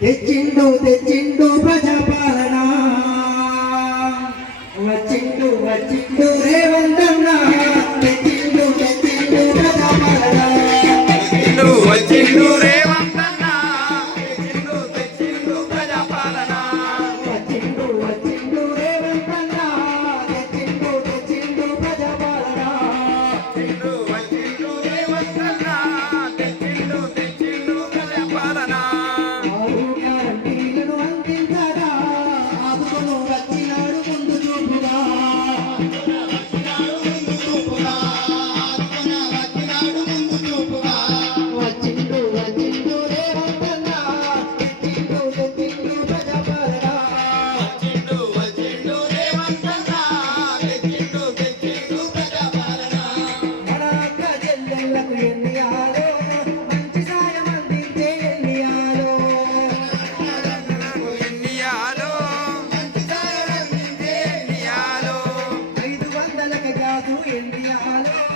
తెచ్చిండు తెచ్చిండు ప్రజాపాలన వచ్చిండు వచ్చిండు రేవంతన్న తెచ్చిండు తెచ్చిండు ప్రజాపాలన వచ్చిండు రేవంతన్న తెచ్చిండు తెచ్చిండు ప్రజాపాలన వచ్చిండు వచ్చిండు రేవంతన్న తెచ్చిండు తెచ్చిండు ప్రజాపాలన వచ్చిండు వచ్చిండు రేవంతన్న తెచ్చిండు తెచ్చిండు ప్రజాపాలన India.